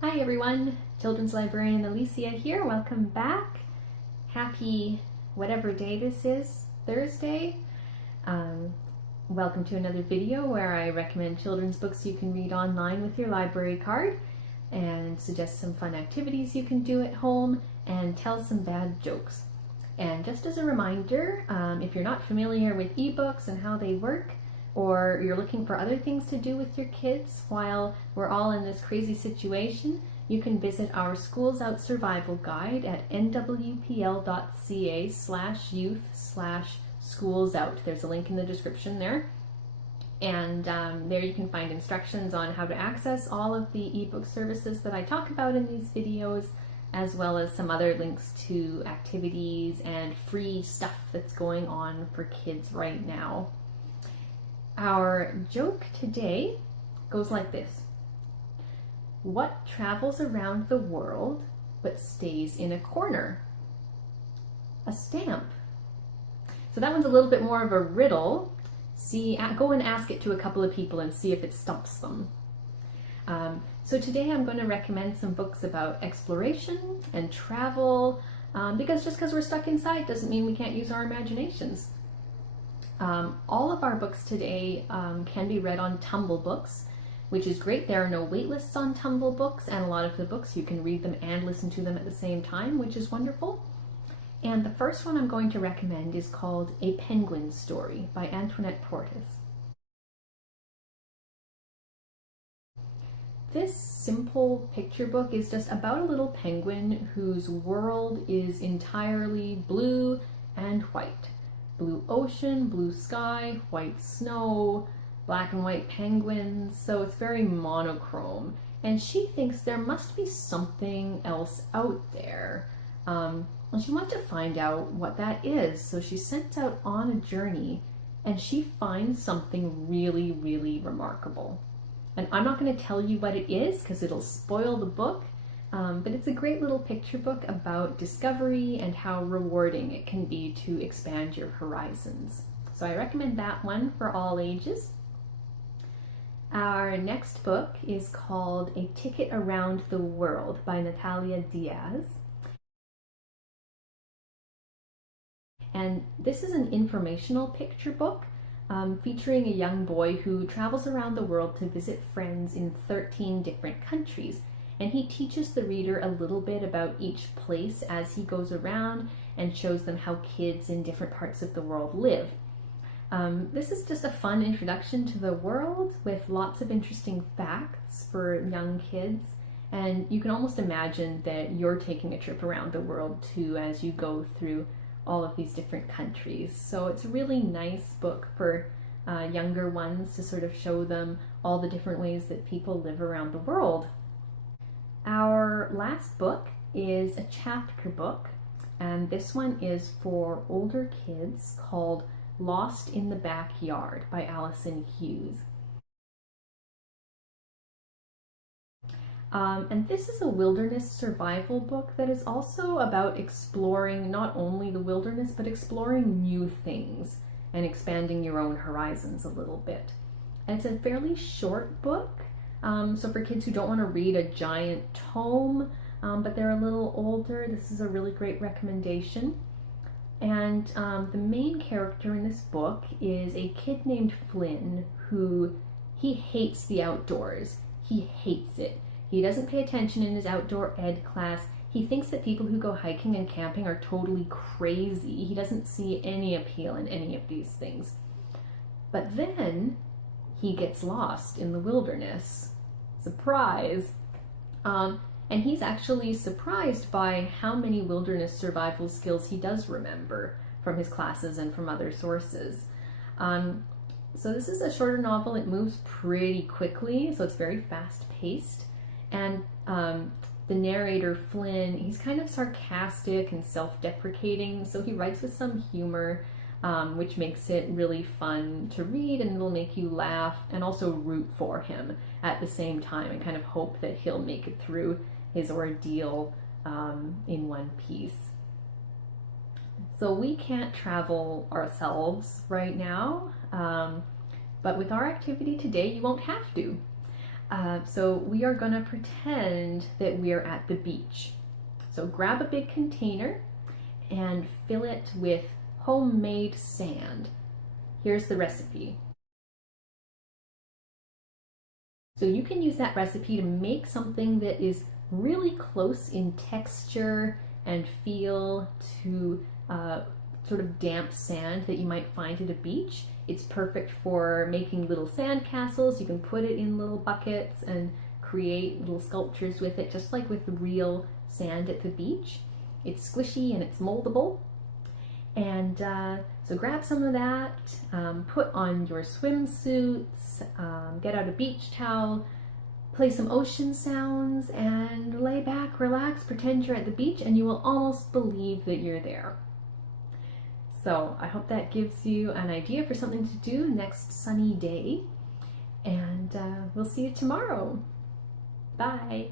Hi everyone, Children's Librarian Alicia here. Welcome back. Happy whatever day this is, Thursday. Um, Welcome to another video where I recommend children's books you can read online with your library card and suggest some fun activities you can do at home and tell some bad jokes. And just as a reminder, if you're not familiar with ebooks and how they work, or you're looking for other things to do with your kids while we're all in this crazy situation, you can visit our Schools Out Survival Guide at nwpl.ca/youth/schools-out. There's a link in the description there. And there you can find instructions on how to access all of the ebook services that I talk about in these videos, as well as some other links to activities and free stuff that's going on for kids right now. Our joke today goes like this. What travels around the world but stays in a corner? A stamp. So that one's a little bit more of a riddle. Go and ask it to a couple of people and see if it stumps them. So today I'm going to recommend some books about exploration and travel, because just because we're stuck inside doesn't mean we can't use our imaginations. All of our books today can be read on Tumble Books, which is great. There are no wait lists on Tumble Books, and a lot of the books you can read them and listen to them at the same time, which is wonderful. And the first one I'm going to recommend is called A Penguin Story by Antoinette Portis. This simple picture book is just about a little penguin whose world is entirely blue and white. Blue ocean, blue sky, white snow, black and white penguins, so it's very monochrome. And she thinks there must be something else out there. And she wants to find out what that is, so she sets out on a journey and she finds something really, really remarkable. And I'm not going to tell you what it is because it'll spoil the book, but it's a great little picture book about discovery and how rewarding it can be to expand your horizons. So I recommend that one for all ages. Our next book is called A Ticket Around the World by Natalia Diaz. And this is an informational picture book featuring a young boy who travels around the world to visit friends in 13 different countries. And he teaches the reader a little bit about each place as he goes around and shows them how kids in different parts of the world live. This is just a fun introduction to the world with lots of interesting facts for young kids. And you can almost imagine that you're taking a trip around the world too as you go through all of these different countries. So it's a really nice book for younger ones to sort of show them all the different ways that people live around the world. Our last book is a chapter book, and this one is for older kids called Lost in the Backyard by Allison Hughes. And this is a wilderness survival book that is also about exploring not only the wilderness, but exploring new things and expanding your own horizons a little bit. And it's a fairly short book, so for kids who don't want to read a giant tome, but they're a little older, this is a really great recommendation. And the main character in this book is a kid named Flynn he hates the outdoors. He hates it. He doesn't pay attention in his outdoor ed class. He thinks that people who go hiking and camping are totally crazy. He doesn't see any appeal in any of these things. But then he gets lost in the wilderness. Surprise! And he's actually surprised by how many wilderness survival skills he does remember from his classes and from other sources. So this is a shorter novel. It moves pretty quickly, so it's very fast-paced. And the narrator, Flynn, he's kind of sarcastic and self-deprecating, so he writes with some humor, which makes it really fun to read, and it'll make you laugh and also root for him at the same time and kind of hope that he'll make it through his ordeal in one piece. So we can't travel ourselves right now, but with our activity today, you won't have to. So we are gonna pretend that we're at the beach. So grab a big container and fill it with homemade sand. Here's the recipe. So you can use that recipe to make something that is really close in texture and feel to sort of damp sand that you might find at a beach. It's perfect for making little sand castles. You can put it in little buckets and create little sculptures with it, just like with real sand at the beach. It's squishy and it's moldable. And so grab some of that, put on your swimsuits, get out a beach towel, play some ocean sounds, and lay back, relax, pretend you're at the beach, and you will almost believe that you're there. So I hope that gives you an idea for something to do next sunny day, and we'll see you tomorrow. Bye.